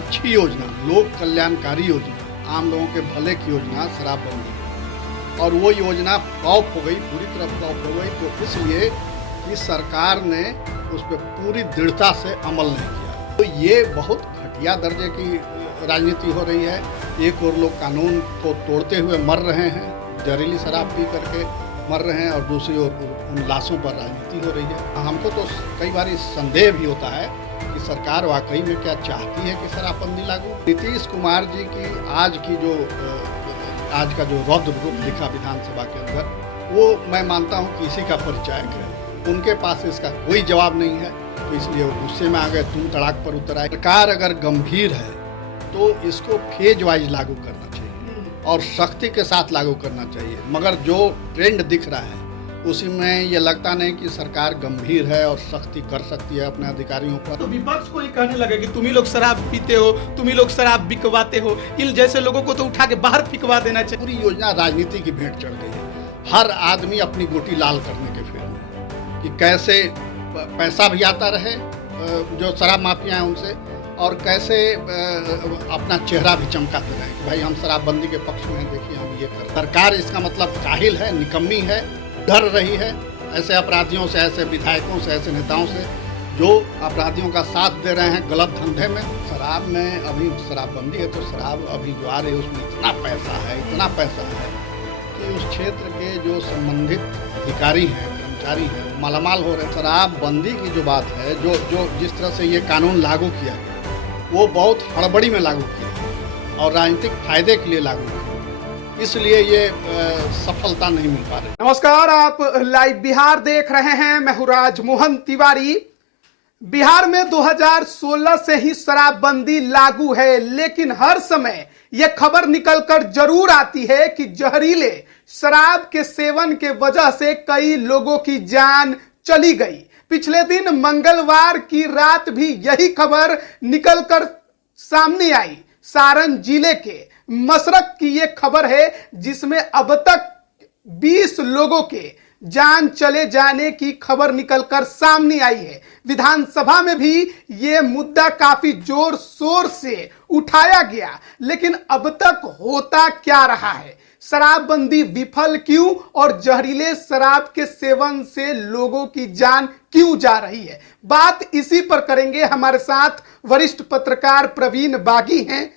अच्छी योजना, लोक कल्याणकारी योजना, आम लोगों के भले की योजना शराबबंदी है और वो योजना फ्लॉप हो गई, पूरी तरह फ्लॉप हो गई। तो इसलिए कि सरकार ने उस पर पूरी दृढ़ता से अमल नहीं किया। तो ये बहुत घटिया दर्जे की राजनीति हो रही है। एक और लोग कानून को तोड़ते हुए मर रहे हैं, जहरीली शराब पी करके मर रहे हैं, और दूसरी ओर उन लाशों पर राजनीति हो रही है। हमको तो कई बार संदेह भी होता है कि सरकार वाकई में क्या चाहती है कि शराबबंदी लागू। नीतीश कुमार जी की आज का जो रौद्र रूप दिखा विधानसभा के अंदर, वो मैं मानता हूँ कि इसी का परिचायक है। उनके पास इसका कोई जवाब नहीं है, तो इसलिए वो गुस्से में आ गए, तुम तड़ाक पर उतर आए। सरकार अगर गंभीर है तो इसको फेज वाइज लागू करना चाहिए और सख्ती के साथ लागू करना चाहिए। मगर जो ट्रेंड दिख रहा है उसी में ये लगता नहीं कि सरकार गंभीर है और सख्ती कर सकती है अपने अधिकारियों पर। तो विपक्ष को ही कहने लगे कि तुम ही लोग शराब पीते हो, तुम ही लोग शराब बिकवाते हो, इन जैसे लोगों को तो उठा के बाहर फिकवा देना चाहिए। पूरी योजना राजनीति की भेंट चढ़ गई है। हर आदमी अपनी गोटी लाल करने के फेर में कि कैसे पैसा भी आता रहे जो शराब माफिया हैं उनसे, और कैसे अपना चेहरा भी चमकाते रहे कि भाई हम शराबबंदी के पक्ष में हैं, देखिए हम ये कर। सरकार इसका मतलब काहिल है, निकम्मी है, डर रही है ऐसे अपराधियों से, ऐसे विधायकों से, ऐसे नेताओं से जो अपराधियों का साथ दे रहे हैं गलत धंधे में। शराब में अभी शराबबंदी है तो शराब अभी जो आ रही है उसमें इतना पैसा है कि उस क्षेत्र के जो संबंधित अधिकारी हैं, कर्मचारी हैं, मालामाल हो रहे हैं। शराबबंदी की जो बात है, जो जिस तरह से ये कानून लागू किया वो बहुत हड़बड़ी में लागू किया और राजनीतिक फायदे के लिए लागू किया, इसलिए ये सफलता नहीं मिल पा रही। नमस्कार, आप लाइव बिहार देख रहे हैं। मैं हूं राजमोहन तिवारी। बिहार में 2016 से ही शराबबंदी लागू है, लेकिन हर समय यह खबर निकलकर जरूर आती है कि जहरीले शराब के सेवन के वजह से कई लोगों की जान चली गई। पिछले दिन मंगलवार की रात भी यही खबर निकलकर सामने आई। सारण जिले के मसरक की ये खबर है जिसमें अब तक 20 लोगों के जान चले जाने की खबर निकलकर सामने आई है। विधानसभा में भी ये मुद्दा काफी जोर शोर से उठाया गया, लेकिन अब तक होता क्या रहा है? शराबबंदी विफल क्यों और जहरीले शराब के सेवन से लोगों की जान क्यों जा रही है? बात इसी पर करेंगे। हमारे साथ वरिष्ठ पत्रकार प्रवीण बागी हैं।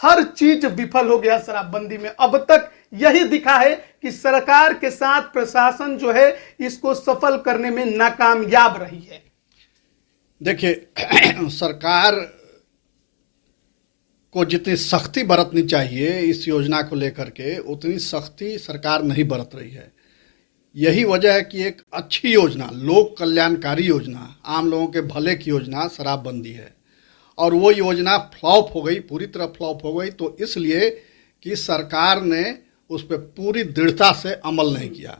हर चीज विफल हो गया शराबबंदी में। अब तक यही दिखा है कि सरकार के साथ प्रशासन जो है इसको सफल करने में नाकामयाब रही है। देखिए, सरकार को जितनी सख्ती बरतनी चाहिए इस योजना को लेकर के, उतनी सख्ती सरकार नहीं बरत रही है। यही वजह है कि एक अच्छी योजना, लोक कल्याणकारी योजना, आम लोगों के भले की योजना शराबबंदी है और वो योजना फ्लॉप हो गई, पूरी तरह फ्लॉप हो गई। तो इसलिए कि सरकार ने उस पर पूरी दृढ़ता से अमल नहीं किया।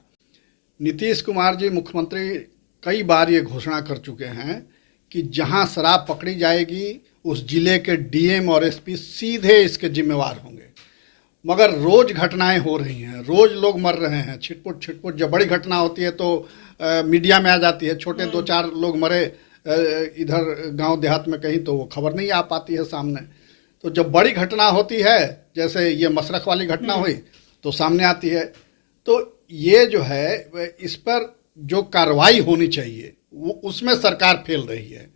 नीतीश कुमार जी मुख्यमंत्री कई बार ये घोषणा कर चुके हैं कि जहां शराब पकड़ी जाएगी उस जिले के डीएम और एसपी सीधे इसके जिम्मेवार होंगे। मगर रोज घटनाएं हो रही हैं, रोज लोग मर रहे हैं, छिटपुट। जब बड़ी घटना होती है तो मीडिया में आ जाती है, छोटे 2-4 लोग मरे इधर गांव देहात में कहीं, तो वो खबर नहीं आ पाती है सामने। तो जब बड़ी घटना होती है, जैसे ये मसरख वाली घटना हुई, तो सामने आती है। तो ये जो है, इस पर जो कार्रवाई होनी चाहिए वो उसमें सरकार फेल रही है।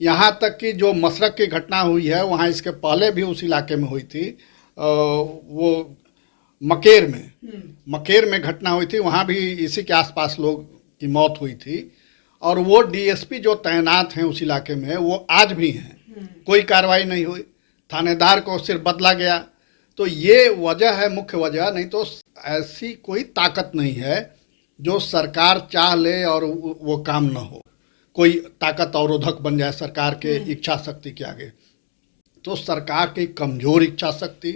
यहाँ तक कि जो मसरख की घटना हुई है, वहाँ इसके पहले भी उस इलाके में हुई थी, वो मकेर में घटना हुई थी, वहाँ भी इसी के आसपास लोग की मौत हुई थी। और वो डीएसपी जो तैनात हैं उस इलाके में, वो आज भी हैं, कोई कार्रवाई नहीं हुई, थानेदार को सिर्फ बदला गया। तो ये वजह है, मुख्य वजह। नहीं तो ऐसी कोई ताकत नहीं है जो सरकार चाह ले और वो काम न हो, कोई ताकत अवरोधक बन जाए सरकार के इच्छा शक्ति के आगे। तो सरकार की कमजोर इच्छा शक्ति,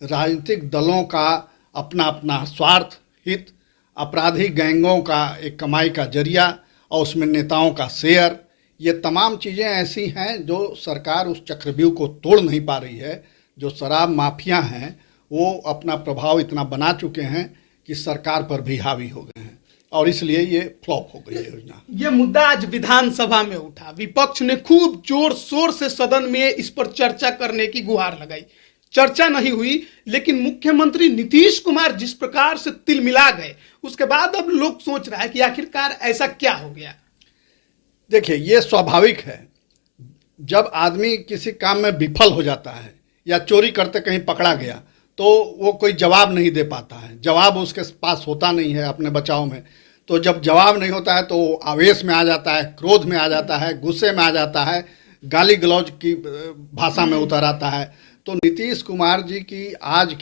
राजनीतिक दलों का अपना अपना स्वार्थ हित, अपराधी गैंगों का एक कमाई का जरिया और उसमें नेताओं का शेयर, ये तमाम चीज़ें ऐसी हैं जो सरकार उस चक्रव्यूह को तोड़ नहीं पा रही है। जो शराब माफिया हैं वो अपना प्रभाव इतना बना चुके हैं कि सरकार पर भी हावी हो गए हैं और इसलिए ये फ्लॉप हो गई है योजना। ये मुद्दा आज विधानसभा में उठा, विपक्ष ने खूब जोर शोर से सदन में इस पर चर्चा करने की गुहार लगाई। चर्चा नहीं हुई, लेकिन मुख्यमंत्री नीतीश कुमार जिस प्रकार से तिलमिला गए, उसके बाद अब लोग सोच रहा है कि आखिरकार ऐसा क्या हो गया। देखिए, ये स्वाभाविक है, जब आदमी किसी काम में विफल हो जाता है या चोरी करते कहीं पकड़ा गया तो वो कोई जवाब नहीं दे पाता है, जवाब उसके पास होता नहीं है अपने बचाव में। तो जब जवाब नहीं होता है तो आवेश में आ जाता है, क्रोध में आ जाता है, गुस्से में आ जाता है, गाली गलौज की भाषा में उतर आता है। तो नीतीश कुमार जी की आज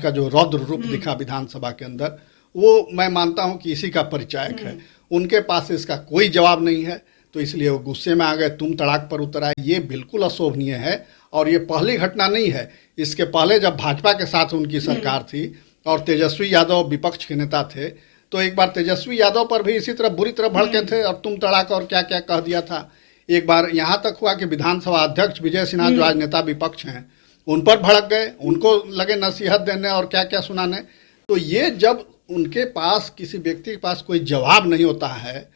का जो रौद्र रूप दिखा विधानसभा के अंदर, वो मैं मानता हूं कि इसी का परिचायक है। उनके पास इसका कोई जवाब नहीं है, तो इसलिए वो गुस्से में आ गए, तुम तड़ाक पर उतर आए। ये बिल्कुल अशोभनीय है और ये पहली घटना नहीं है। इसके पहले जब भाजपा के साथ उनकी सरकार थी और तेजस्वी यादव विपक्ष के नेता थे, तो एक बार तेजस्वी यादव पर भी इसी तरह बुरी तरह भड़के थे और तुम तड़ाक और क्या क्या कह दिया था। एक बार यहाँ तक हुआ कि विधानसभा अध्यक्ष विजय सिन्हा जो आज नेता विपक्ष हैं, उन पर भड़क गए, उनको लगे नसीहत देने और क्या क्या सुनाने। तो ये जब उनके पास किसी व्यक्ति के पास कोई जवाब नहीं होता है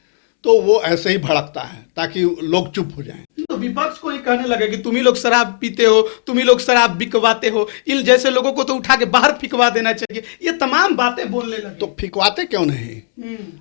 तो वो ऐसे ही भड़कता है ताकि लोग चुप हो जाएं। तो विपक्ष को ही कहने लगे कि तुम ही लोग शराब पीते हो, तुम ही लोग शराब बिकवाते हो, इन जैसे लोगों को तो उठा के बाहर फिकवा देना चाहिए। ये तमाम बातें बोलने लगे। तो फिकवाते क्यों नहीं?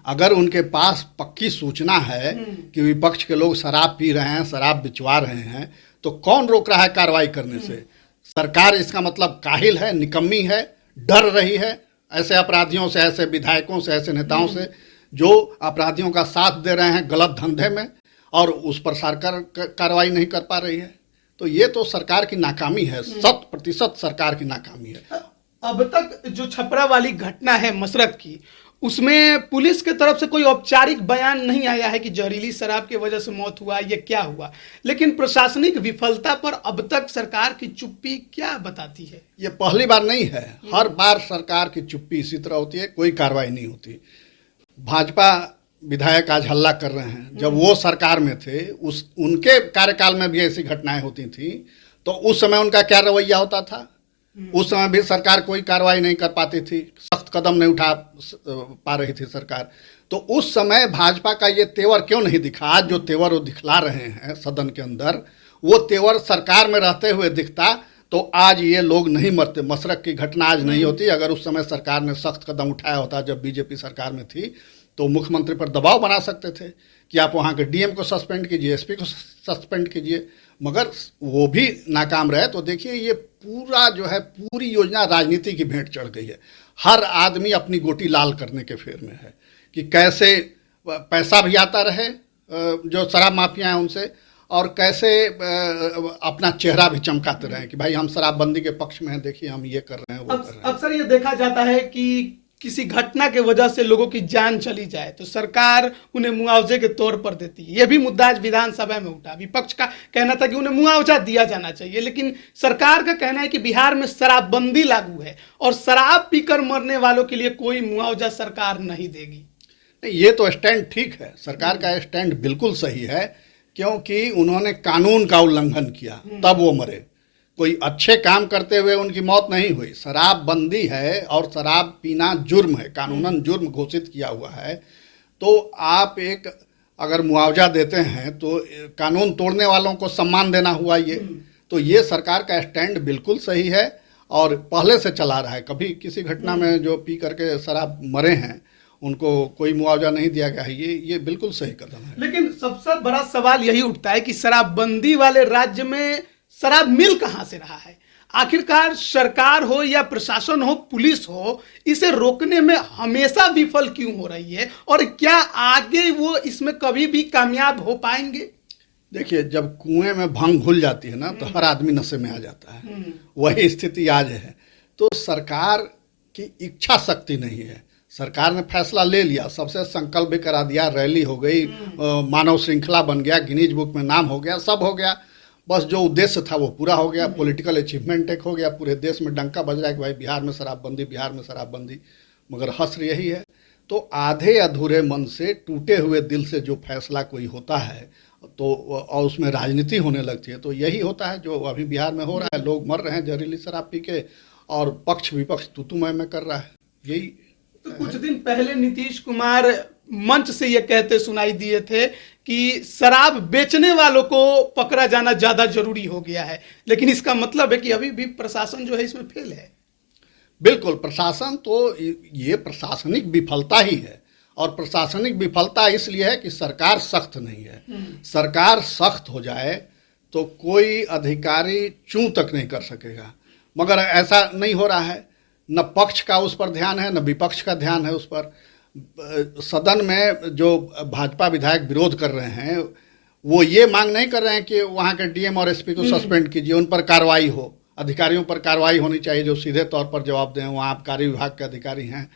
अगर उनके पास पक्की सूचना है कि विपक्ष के लोग शराब पी रहे हैं, शराब बिचवा रहे हैं, तो कौन रोक रहा है कार्रवाई करने से? सरकार इसका मतलब काहिल है, निकम्मी है, डर रही है ऐसे अपराधियों से, ऐसे विधायकों से, ऐसे नेताओं से जो अपराधियों का साथ दे रहे हैं गलत धंधे में, और उस पर सरकार कार्रवाई नहीं कर पा रही है। तो ये तो सरकार की नाकामी है, 100% सरकार की नाकामी है। अब तक जो छपरा वाली घटना है मसरत की, उसमें पुलिस के तरफ से कोई औपचारिक बयान नहीं आया है कि जहरीली शराब की वजह से मौत हुआ, ये क्या हुआ। लेकिन प्रशासनिक विफलता पर अब तक सरकार की चुप्पी क्या बताती है? ये पहली बार नहीं है, हर बार सरकार की चुप्पी इसी तरह होती है, कोई कार्रवाई नहीं होती। भाजपा विधायक आज हल्ला कर रहे हैं, जब वो सरकार में थे उनके कार्यकाल में भी ऐसी घटनाएं होती थी, तो उस समय उनका क्या रवैया होता था? उस समय भी सरकार कोई कार्रवाई नहीं कर पाती थी, सख्त कदम नहीं उठा पा रही थी सरकार। तो उस समय भाजपा का ये तेवर क्यों नहीं दिखा? आज जो तेवर वो दिखला रहे हैं सदन के अंदर, वो तेवर सरकार में रहते हुए दिखता तो आज ये लोग नहीं मरते, मसरक की घटना आज नहीं होती। अगर उस समय सरकार ने सख्त कदम उठाया होता, जब बीजेपी सरकार में थी, तो मुख्यमंत्री पर दबाव बना सकते थे कि आप वहाँ के डीएम को सस्पेंड कीजिए, एसपी को सस्पेंड कीजिए, मगर वो भी नाकाम रहे। तो देखिए, ये पूरा जो है पूरी योजना राजनीति की भेंट चढ़ गई है। हर आदमी अपनी गोटी लाल करने के फेर में है कि कैसे पैसा भी आता रहे जो शराब माफिया हैं उनसे, और कैसे अपना चेहरा भी चमकाते रहे कि भाई हम शराबबंदी के पक्ष में हैं, देखिए हम ये कर रहे हैं, वो कर रहे हैं। अक्सर ये देखा जाता है कि किसी घटना के वजह से लोगों की जान चली जाए तो सरकार उन्हें मुआवजे के तौर पर देती है। यह भी मुद्दा आज विधानसभा में उठा। विपक्ष का कहना था कि उन्हें मुआवजा दिया जाना चाहिए, लेकिन सरकार का कहना है कि बिहार में शराबबंदी लागू है और शराब पीकर मरने वालों के लिए कोई मुआवजा सरकार नहीं देगी। नहीं, ये तो स्टैंड ठीक है, सरकार का स्टैंड बिल्कुल सही है, क्योंकि उन्होंने कानून का उल्लंघन किया तब वो मरे। कोई अच्छे काम करते हुए उनकी मौत नहीं हुई। शराबबंदी है और शराब पीना जुर्म है, कानूनन जुर्म घोषित किया हुआ है। तो आप एक अगर मुआवजा देते हैं तो कानून तोड़ने वालों को सम्मान देना हुआ ये। तो ये सरकार का स्टैंड बिल्कुल सही है और पहले से चला रहा है। कभी किसी घटना में जो पी करके शराब मरे हैं उनको कोई मुआवजा नहीं दिया गया है, ये बिल्कुल सही कदम है। लेकिन सबसे बड़ा सवाल यही उठता है कि शराबबंदी वाले राज्य में शराब मिल कहां से रहा है? आखिरकार सरकार हो या प्रशासन हो, पुलिस हो, इसे रोकने में हमेशा विफल क्यों हो रही है और क्या आगे वो इसमें कभी भी कामयाब हो पाएंगे? देखिए, जब कुएं में भंग घुल जाती है ना तो हर आदमी नशे में आ जाता है। वही स्थिति आज है। तो सरकार की इच्छा शक्ति नहीं है। सरकार ने फैसला ले लिया, सबसे संकल्प भी करा दिया, रैली हो गई, मानव श्रृंखला बन गया, गिनीज बुक में नाम हो गया, सब हो गया। बस जो उद्देश्य था वो पूरा हो गया, पॉलिटिकल अचीवमेंट एक हो गया, पूरे देश में डंका बज रहा है कि भाई बिहार में शराबबंदी, बिहार में शराबबंदी। मगर हस्र यही है। तो आधे अधूरे मन से, टूटे हुए दिल से जो फैसला कोई होता है तो और उसमें राजनीति होने लगती है, तो यही होता है जो अभी बिहार में हो रहा है। लोग मर रहे हैं जहरीली शराब पी के और पक्ष विपक्ष तू मैं कर रहा है। यही तो कुछ दिन पहले नीतीश कुमार मंच से ये कहते सुनाई दिए थे कि शराब बेचने वालों को पकड़ा जाना ज्यादा जरूरी हो गया है, लेकिन इसका मतलब है कि अभी भी प्रशासन जो है इसमें फेल है। बिल्कुल, प्रशासन तो ये प्रशासनिक विफलता ही है, और प्रशासनिक विफलता इसलिए है कि सरकार सख्त नहीं है। सरकार सख्त हो जाए तो कोई अधिकारी चूं तक नहीं कर सकेगा, मगर ऐसा नहीं हो रहा है। न पक्ष का उस पर ध्यान है, न विपक्ष का ध्यान है उस पर। सदन में जो भाजपा विधायक विरोध कर रहे हैं वो ये मांग नहीं कर रहे हैं कि वहाँ के डीएम और एसपी को सस्पेंड कीजिए, उन पर कार्रवाई हो, अधिकारियों पर कार्रवाई होनी चाहिए जो सीधे तौर पर जवाब दें। वहाँ आबकारी विभाग के अधिकारी हैं,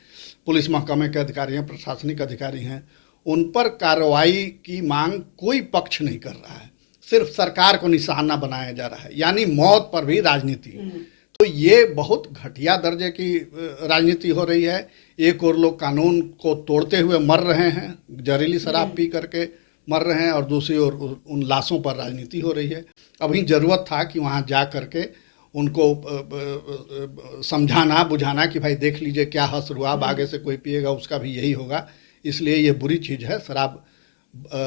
पुलिस महकमे के अधिकारी हैं, प्रशासनिक अधिकारी हैं, उन पर कार्रवाई की मांग कोई पक्ष नहीं कर रहा है। सिर्फ सरकार को निशाना बनाया जा रहा है, यानी मौत पर भी राजनीति। तो ये बहुत घटिया दर्जे की राजनीति हो रही है। एक और लोग कानून को तोड़ते हुए मर रहे हैं, जहरीली शराब पी करके मर रहे हैं, और दूसरी ओर उन लाशों पर राजनीति हो रही है। अभी जरूरत था कि वहाँ जा करके उनको समझाना बुझाना कि भाई देख लीजिए क्या हश्र हुआ, अब आगे से कोई पिएगा उसका भी यही होगा, इसलिए ये बुरी चीज़ है, शराब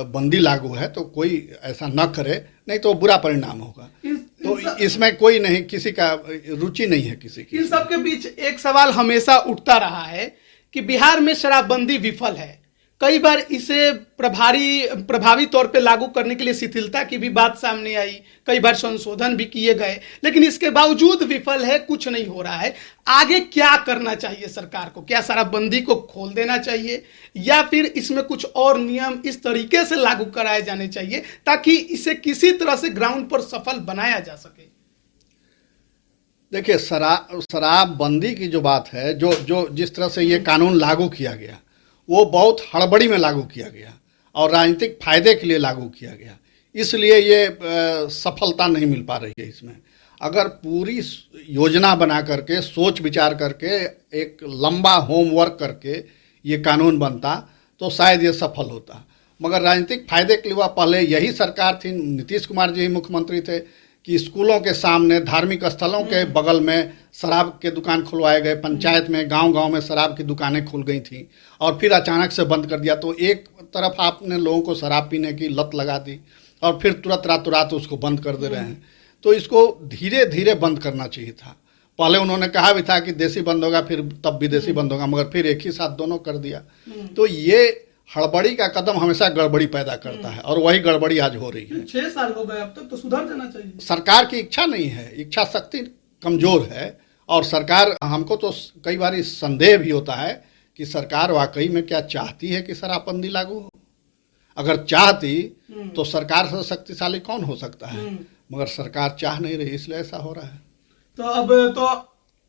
बंदी लागू है तो कोई ऐसा न करे, नहीं तो बुरा परिणाम होगा। तो इसमें कोई नहीं, किसी का रुचि नहीं है किसी की। इन सब के बीच एक सवाल हमेशा उठता रहा है कि बिहार में शराबबंदी विफल है। कई बार इसे प्रभावी तौर पे लागू करने के लिए शिथिलता की भी बात सामने आई, कई बार संशोधन भी किए गए, लेकिन इसके बावजूद विफल है, कुछ नहीं हो रहा है। आगे क्या करना चाहिए सरकार को? क्या शराबबंदी को खोल देना चाहिए, या फिर इसमें कुछ और नियम इस तरीके से लागू कराए जाने चाहिए ताकि इसे किसी तरह से ग्राउंड पर सफल बनाया जा सके? देखिए, शराबबंदी की जो बात है, जो जिस तरह से ये कानून लागू किया गया वो बहुत हड़बड़ी में लागू किया गया और राजनीतिक फायदे के लिए लागू किया गया, इसलिए ये सफलता नहीं मिल पा रही है इसमें। अगर पूरी योजना बना करके, सोच विचार करके, एक लंबा होमवर्क करके ये कानून बनता तो शायद ये सफल होता, मगर राजनीतिक फायदे के लिए वह पहले यही सरकार थी, नीतीश कुमार जी ही मुख्यमंत्री थे कि स्कूलों के सामने, धार्मिक स्थलों के बगल में शराब के दुकान खुलवाए गए, पंचायत में, गांव-गांव में शराब की दुकानें खुल गई थी और फिर अचानक से बंद कर दिया। तो एक तरफ आपने लोगों को शराब पीने की लत लगा दी और फिर तुरंत रातों रात उसको बंद कर दे रहे हैं। तो इसको धीरे धीरे बंद करना चाहिए था। पहले उन्होंने कहा भी था कि देसी बंद होगा, फिर तब विदेशी बंद होगा, मगर फिर एक ही साथ दोनों कर दिया। तो ये हड़बड़ी का कदम हमेशा गड़बड़ी पैदा करता है, और वही गड़बड़ी आज हो रही है। 6 साल हो गए, अब तक तो सुधर जाना चाहिए। सरकार की इच्छा नहीं है, इच्छा शक्ति कमजोर है, और सरकार, हमको तो कई बार संदेह भी होता है कि सरकार वाकई में क्या चाहती है कि शराबबंदी लागू हो। अगर चाहती तो सरकार से शक्तिशाली कौन हो सकता है, मगर सरकार चाह नहीं रही, इसलिए ऐसा हो रहा है। तो अब तो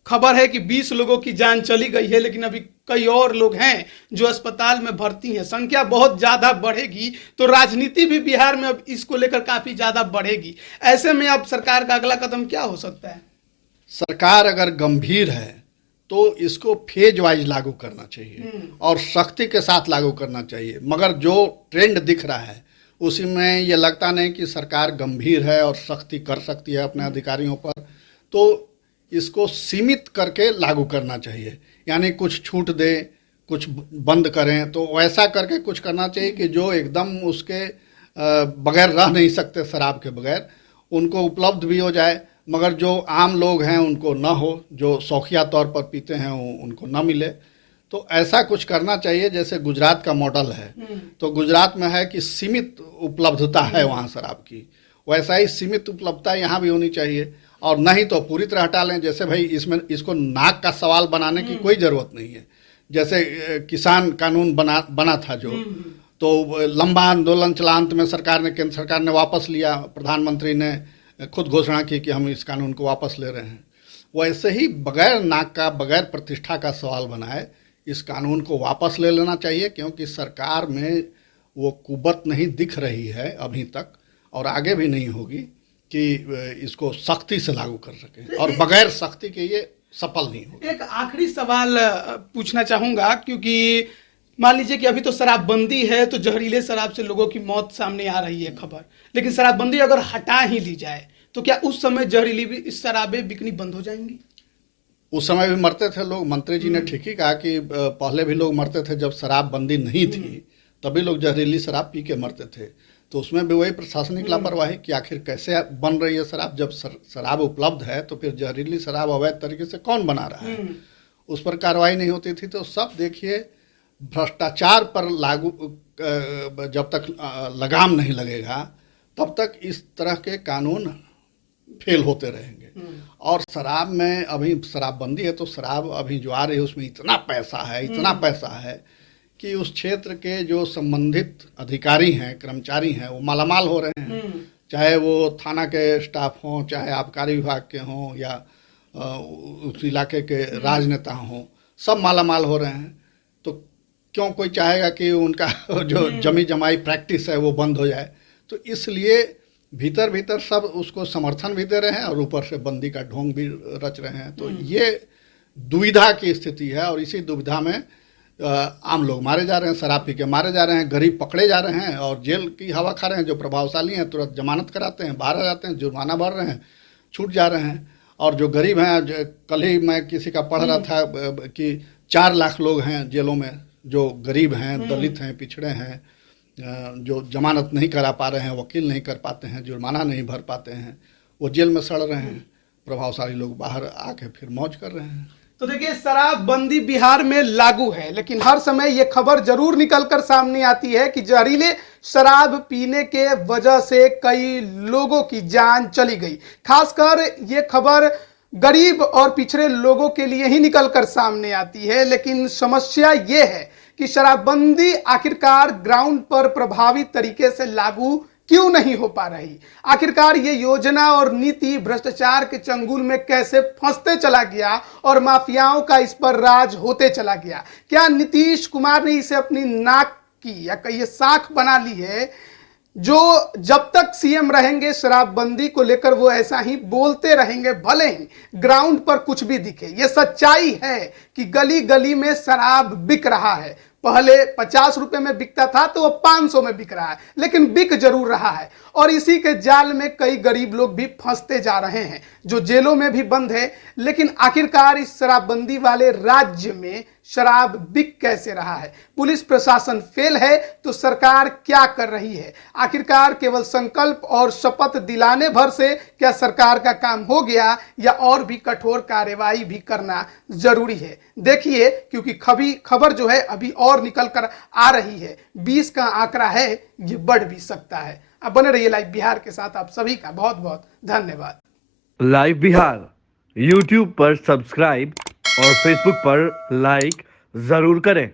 खबर है कि 20 लोगों की जान चली गई है, लेकिन अभी कई और लोग हैं जो अस्पताल में भर्ती हैं। संख्या बहुत ज्यादा बढ़ेगी तो राजनीति भी बिहार में अब इसको लेकर काफी ज्यादा बढ़ेगी। ऐसे में अब सरकार का अगला कदम क्या हो सकता है? सरकार अगर गंभीर है तो इसको फेज वाइज लागू करना चाहिए और सख्ती के साथ लागू करना चाहिए, मगर जो ट्रेंड दिख रहा है उसी में ये लगता नहीं कि सरकार गंभीर है और सख्ती कर सकती है अपने अधिकारियों पर। तो इसको सीमित करके लागू करना चाहिए, यानी कुछ छूट दें, कुछ बंद करें, तो वैसा करके कुछ करना चाहिए कि जो एकदम उसके बगैर रह नहीं सकते, शराब के बगैर, उनको उपलब्ध भी हो जाए, मगर जो आम लोग हैं उनको ना हो, जो शौकिया तौर पर पीते हैं उनको ना मिले। तो ऐसा कुछ करना चाहिए, जैसे गुजरात का मॉडल है। तो गुजरात में है कि सीमित उपलब्धता है वहाँ शराब की, वैसा ही सीमित उपलब्धता यहाँ भी होनी चाहिए, और नहीं तो पूरी तरह हटा लें। जैसे भाई इसको नाक का सवाल बनाने की कोई ज़रूरत नहीं है। जैसे किसान कानून बना था जो, तो लंबा आंदोलन चला, अंत में केंद्र सरकार ने वापस लिया, प्रधानमंत्री ने खुद घोषणा की कि हम इस कानून को वापस ले रहे हैं। वैसे ही बगैर नाक का, बगैर प्रतिष्ठा का सवाल बनाए इस कानून को वापस ले लेना चाहिए, क्योंकि सरकार में वो कुव्वत नहीं दिख रही है अभी तक, और आगे भी नहीं होगी कि इसको सख्ती से लागू कर सके, और बगैर सख्ती के ये सफल नहीं होगा। एक आखिरी सवाल पूछना चाहूंगा, क्योंकि मान लीजिए कि अभी तो शराबबंदी है तो जहरीले शराब से लोगों की मौत सामने आ रही है खबर, लेकिन शराबबंदी अगर हटा ही ली जाए तो क्या उस समय जहरीली शराबें बिकनी बंद हो जाएंगी? उस समय भी मरते थे लोग। मंत्री जी ने ठीक ही कहा कि पहले भी लोग मरते थे जब शराबबंदी नहीं थी, तभी लोग जहरीली शराब पी के मरते थे। तो उसमें भी वही प्रशासनिक लापरवाही कि आखिर कैसे बन रही है शराब। जब शराब उपलब्ध है तो फिर जहरीली शराब अवैध तरीके से कौन बना रहा है, उस पर कार्रवाई नहीं होती थी। तो सब देखिए, भ्रष्टाचार पर लागू जब तक लगाम नहीं लगेगा तब तक इस तरह के कानून फेल होते रहेंगे। और शराब में अभी शराबबंदी है तो शराब अभी जो आ रही है उसमें इतना पैसा है कि उस क्षेत्र के जो संबंधित अधिकारी हैं, कर्मचारी हैं, वो मालामाल हो रहे हैं। चाहे वो थाना के स्टाफ हों, चाहे आबकारी विभाग के हों, या उस इलाके के राजनेता हों, सब मालामाल हो रहे हैं। तो क्यों कोई चाहेगा कि उनका जो जमी जमाई प्रैक्टिस है वो बंद हो जाए। तो इसलिए भीतर भीतर सब उसको समर्थन भी दे रहे हैं और ऊपर से बंदी का ढोंग भी रच रहे हैं। तो ये दुविधा की स्थिति है और इसी दुविधा में आम लोग मारे जा रहे हैं, शराब पी के मारे जा रहे हैं, गरीब पकड़े जा रहे हैं और जेल की हवा खा रहे हैं। जो प्रभावशाली हैं तुरंत जमानत कराते हैं, बाहर आ जाते हैं, जुर्माना भर रहे हैं, छूट जा रहे हैं। और जो गरीब हैं, कल ही मैं किसी का पढ़ रहा था कि 4 लाख लोग हैं जेलों में जो गरीब हैं, दलित हैं, पिछड़े हैं, जो जमानत नहीं करा पा रहे हैं, वकील नहीं कर पाते हैं, जुर्माना नहीं भर पाते हैं, वो जेल में सड़ रहे हैं। प्रभावशाली लोग बाहर आके फिर मौज कर रहे हैं। तो देखिए, शराबबंदी बिहार में लागू है, लेकिन हर समय ये खबर जरूर निकलकर सामने आती है कि जहरीले शराब पीने के वजह से कई लोगों की जान चली गई। खासकर ये खबर गरीब और पिछड़े लोगों के लिए ही निकलकर सामने आती है। लेकिन समस्या ये है कि शराबबंदी आखिरकार ग्राउंड पर प्रभावी तरीके से लागू क्यों नहीं हो पा रही। आखिरकार ये योजना और नीति भ्रष्टाचार के चंगुल में कैसे फंसते चला गया और माफियाओं का इस पर राज होते चला गया। क्या नीतीश कुमार ने इसे अपनी नाक की या कहीं साख बना ली है, जो जब तक सीएम रहेंगे शराबबंदी को लेकर वो ऐसा ही बोलते रहेंगे, भले ही ग्राउंड पर कुछ भी दिखे। ये सच्चाई है कि गली गली में शराब बिक रहा है। पहले 50 रुपए में बिकता था तो वो 500 में बिक रहा है, लेकिन बिक जरूर रहा है। और इसी के जाल में कई गरीब लोग भी फंसते जा रहे हैं, जो जेलों में भी बंद है। लेकिन आखिरकार इस शराबबंदी वाले राज्य में शराब बिक कैसे रहा है? पुलिस प्रशासन फेल है तो सरकार क्या कर रही है? आखिरकार केवल संकल्प और शपथ दिलाने भर से क्या सरकार का काम हो गया, या और भी कठोर कार्यवाही भी करना जरूरी है? देखिए, क्योंकि खबर जो है अभी और निकल कर आ रही है। 20 का आंकड़ा है, ये बढ़ भी सकता है। अब बने रहिए लाइव बिहार के साथ। आप सभी का बहुत बहुत धन्यवाद। लाइव बिहार यूट्यूब पर सब्सक्राइब और फेसबुक पर लाइक जरूर करें।